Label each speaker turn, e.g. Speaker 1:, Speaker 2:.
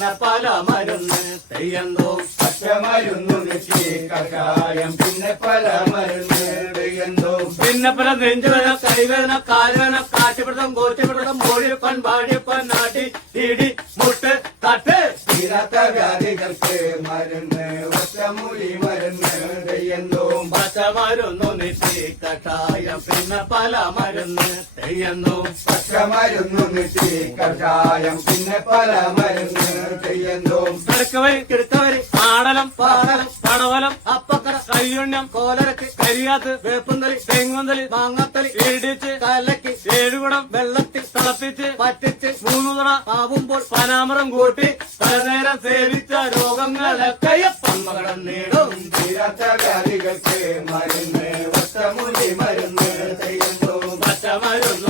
Speaker 1: പിന്നെ പല മരുന്ന്. തെയ്യന്തോ
Speaker 2: പച്ചമരുന്നു മരുന്നു കഷായം. പിന്നെ പല മരുന്ന്. തെയ്യന്തോ.
Speaker 1: പിന്നെ പല നെഞ്ചുവേദന കൈവേദന കാലുവേദന കാറ്റുപിടുത്തം കോറ്റുപിടുത്തം മോഴിയപ്പൻ വാഴിയപ്പൻ നാട്ടി ഇടി മുട്ട് തട്ട്.
Speaker 2: തീരാത്ത വ്യാധികൾക്ക് മരുന്ന് ഒറ്റമൂലി മരുന്ന്. എന്തോ
Speaker 1: പച്ചമരുന്നു നിശി കഷായം പിന്നെ പല മരുന്ന് ചെയ്യുന്നു.
Speaker 2: പച്ചമരുന്നു നിശി കഷായം പിന്നെ പല മരുന്ന് ചെയ്യുന്നു.
Speaker 1: കിടക്കവരി കിടക്കവരി ആടലം പാടലം പടവലം അപ്പക്കട കയ്യുണ്ണം കോലരക്ക് കരിയാത്ത് വേപ്പുന്തലി തെങ്ങുന്തലി മാങ്ങത്തലി ഇടിച്ച് കലക്കി ഏഴുകുടം വെള്ളത്തിൽ തിളപ്പിച്ച് പറ്റിച്ച് മൂന്നു തുണ ആവുമ്പോൾ പനാമരം കൂട്ടി പലനേരം സേവിച്ച രോഗങ്ങളൊക്കെ പമ്മകടം നേടും.
Speaker 2: മരുന്ന് ഒറ്റമൂലി മരുന്ന്
Speaker 1: പച്ചമരുന്നു നെറ്റി കഷ